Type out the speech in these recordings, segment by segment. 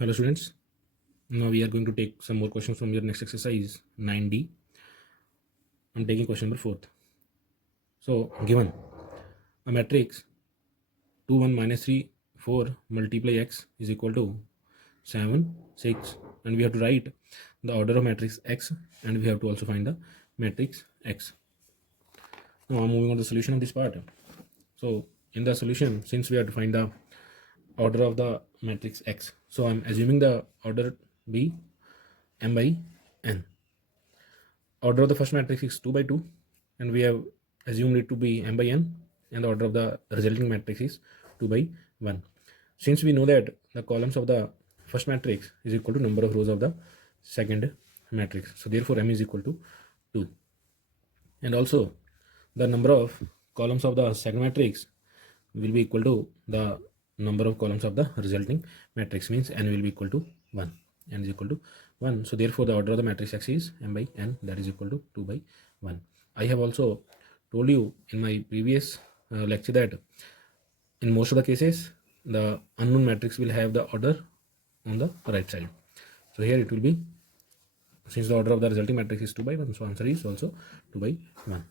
Hello students, now we are going to take some more questions from your next exercise 9D. I'm taking question number 4th. So given a matrix 2 1 minus 3 4 multiply x is equal to 7 6, and we have to write the order of matrix x, and we have to also find the matrix x. Now I'm moving on to the solution of this part. So in the solution, since we have to find the order of the matrix x, so I'm assuming the order be m by n. Order of the first matrix is 2 by 2, and we have assumed it to be m by n, and the order of the resulting matrix is 2 by 1. Since we know that the columns of the first matrix is equal to number of rows of the second matrix, so therefore m is equal to 2, and also the number of columns of the second matrix will be equal to the number of columns of the resulting matrix, means n will be equal to 1. N is equal to 1. So therefore the order of the matrix x is m by n, that is equal to 2 by 1. I have also told you in my previous lecture that in most of the cases the unknown matrix will have the order on the right side. So here it will be, since the order of the resulting matrix is 2 by 1, so answer is also 2 by 1.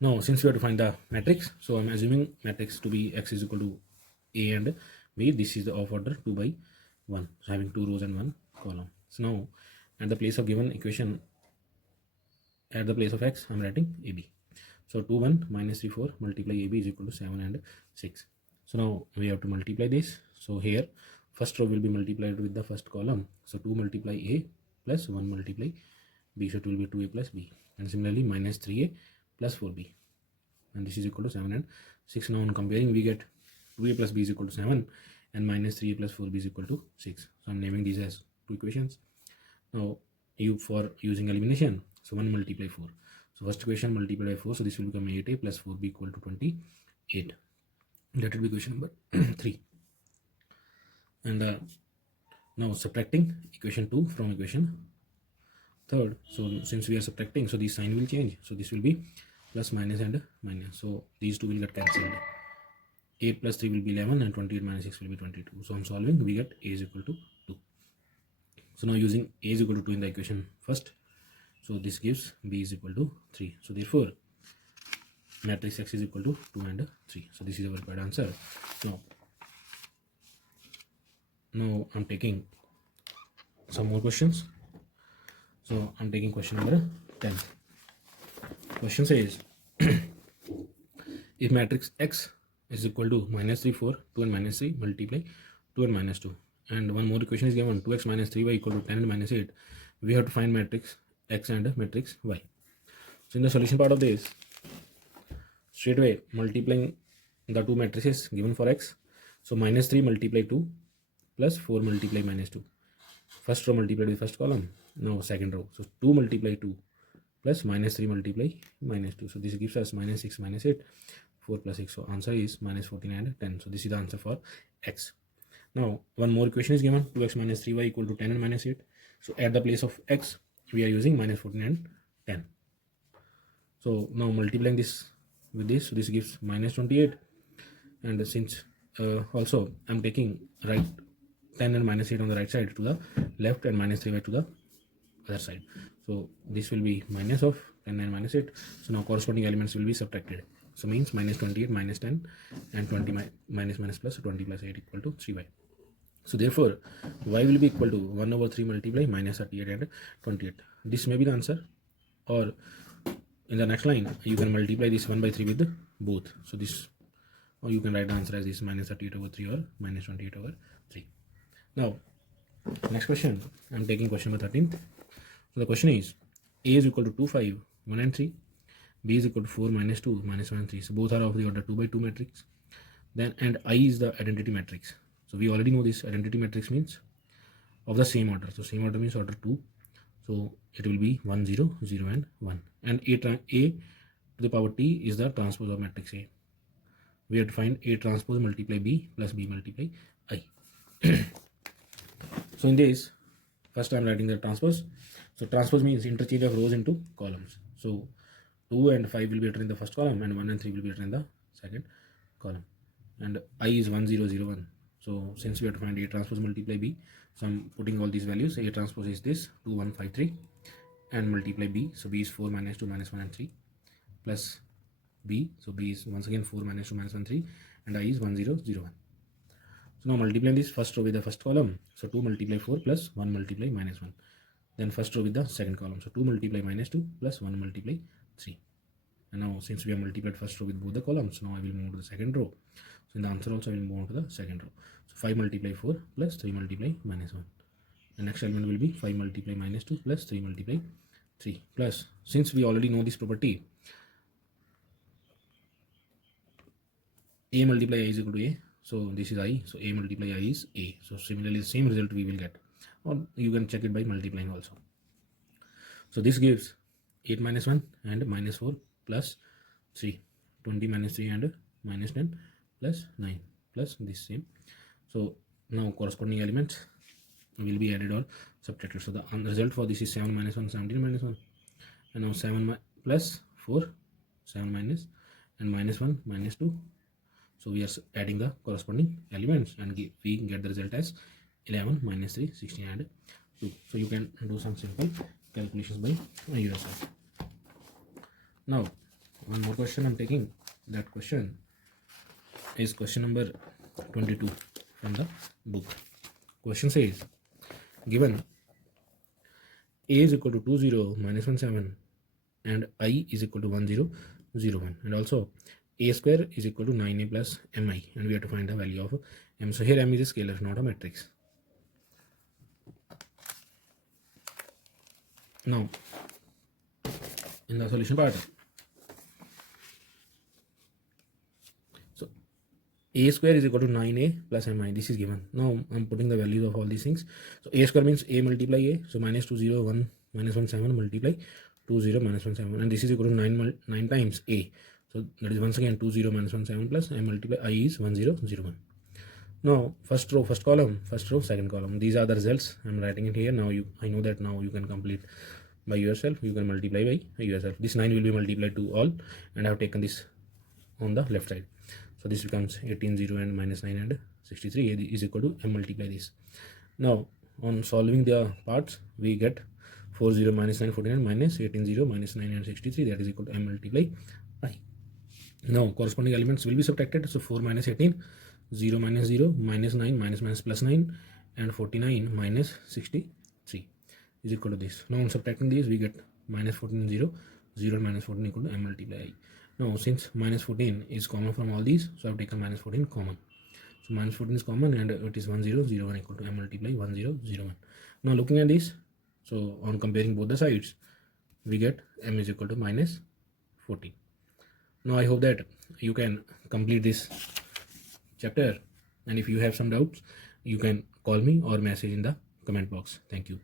Now since we have to find the matrix, so I'm assuming matrix to be x is equal to a and b. This is the of order 2 by 1, so having 2 rows and 1 column. So now at the place of given equation, at the place of x, I'm writing ab. So 2 1 minus 3 4 multiply ab is equal to 7 and 6. So now we have to multiply this. So here first row will be multiplied with the first column. So 2 multiply a plus 1 multiply b, so it will be 2a plus b, and similarly minus 3a plus 4b, and this is equal to 7 and 6. Now on comparing, we get 2a plus b is equal to 7 and minus 3a plus 4b is equal to 6. So I'm naming these as two equations. Now for using elimination, so 1 multiply 4, so first equation multiplied by 4, so this will become 8a plus 4b equal to 28. That will be equation number 3. And now subtracting equation 2 from equation 3rd. So since we are subtracting, so this sign will change, so this will be plus minus and minus, so these two will get cancelled. 8 plus 3 will be 11 and 28 minus 6 will be 22. So on solving, we get a is equal to 2. So now using a is equal to 2 in the equation first, so this gives b is equal to 3. So therefore matrix x is equal to 2 and 3. So this is our required answer. Now I'm taking some more questions. So I'm taking question number 10. Question says if matrix x is equal to minus 3 4 2 and minus 3 multiply 2 and minus 2, and one more equation is given 2x minus 3y equal to 10 and minus 8, we have to find matrix x and matrix y. So in the solution part of this, straight away multiplying the two matrices given for x, so minus 3 multiply 2 plus 4 multiply minus 2, first row multiplied with first column, now second row, so 2 multiply 2 plus minus 3 multiply minus 2, so this gives us minus 6 minus 8, 4 plus 6, so answer is minus 14 and 10. So this is the answer for x. Now one more equation is given 2x minus 3y equal to 10 and minus 8, so at the place of x we are using minus 14 and 10. So now multiplying this with this, so this gives minus 28, and since also I'm taking right 10 and minus 8 on the right side to the left and minus 3y to the other side, so this will be minus of 10 and minus 8. So now corresponding elements will be subtracted, so means minus 28 minus 10 and 20 minus minus plus, so 20 plus 8 equal to 3y. So therefore y will be equal to 1 over 3 multiply minus 38 and 28. This may be the answer, or in the next line you can multiply this 1 by 3 with both, so this, or you can write the answer as this minus 38 over 3 or minus 28 over 3. Now next question, I'm taking question number 13. So the question is a is equal to 2 5 1 and 3, b is equal to 4 minus 2 minus 1 and 3, so both are of the order 2 by 2 matrix. Then and I is the identity matrix, so we already know this identity matrix means of the same order, so same order means order 2, so it will be 1 0 0 and 1, and a to the power t is the transpose of matrix A. We have to find a transpose multiply b plus b multiply I. So in this, first I'm writing the transpose. So transpose means interchange of rows into columns. So 2 and 5 will be written in the first column, and 1 and 3 will be written in the second column. And I is 1 0 0 1. So since we have to find A transpose multiply B, so I'm putting all these values. A transpose is this 2 1 5 3 and multiply B. So B is 4 minus 2 minus 1 and 3 plus B. So B is once again 4 minus 2 minus 1 3 and I is 1 0 0 1. So now multiplying this first row with the first column. So 2 multiply 4 plus 1 multiply minus 1. Then first row with the second column. So 2 multiply minus 2 plus 1 multiply 3. And now since we have multiplied first row with both the columns, now I will move to the second row. So in the answer also I will move on to the second row. So 5 multiply 4 plus 3 multiply minus 1. The next element will be 5 multiply minus 2 plus 3 multiply 3 plus, since we already know this property, A multiply I is equal to A. So this is I. So A multiply I is A. So similarly the same result we will get, or you can check it by multiplying also. So this gives 8 minus 1 and minus 4 plus 3, 20 minus 3 and minus 10 plus 9 plus this same. So now corresponding elements will be added or subtracted. So the result for this is 7 minus 1, 17 minus 1, and now 7 plus 4, 7 minus, and minus 1 minus 2. So we are adding the corresponding elements and we get the result as 11 minus 3, 16 and 2. So you can do some simple calculations by yourself. Now one more question I'm taking. That question is question number 22 from the book. Question says, given A is equal to 2 0 minus 1 7 and I is equal to 1 0 0 1, and also A square is equal to 9A plus mi, and we have to find the value of m. So here m is a scalar, not a matrix. Now in the solution part, so A square is equal to 9A plus mi, this is given. Now I'm putting the values of all these things. So A square means A multiply A, so minus 2 0 1 minus 1 7 multiply 2 0 minus 1 7, and this is equal to 9 times A. So that is once again 2 0 minus 1 7 plus I multiply I is 1 0 0 1. Now first row first column, first row second column, these are the results. I'm writing it here. Now I know that now you can complete by yourself, you can multiply by yourself. This 9 will be multiplied to all, and I have taken this on the left side. So this becomes 18 0 and minus 9 and 63 is equal to m multiply this. Now on solving the parts, we get 4 0 minus 9 49 minus 18 0 minus 9 and 63, that is equal to m multiply I. Now corresponding elements will be subtracted. So 4 minus 18, 0 minus 0, minus 9, minus minus plus 9, and 49 minus 63 is equal to this. Now on subtracting these, we get minus 14 0, 0 minus 14 equal to m multiply I. Now since minus 14 is common from all these, so I have taken minus 14 common. So minus 14 is common, and it is 1 0 0 1 equal to m multiply 1 0 0 1. Now looking at this, so on comparing both the sides, we get m is equal to minus 14. Now I hope that you can complete this chapter, and if you have some doubts, you can call me or message in the comment box. Thank you.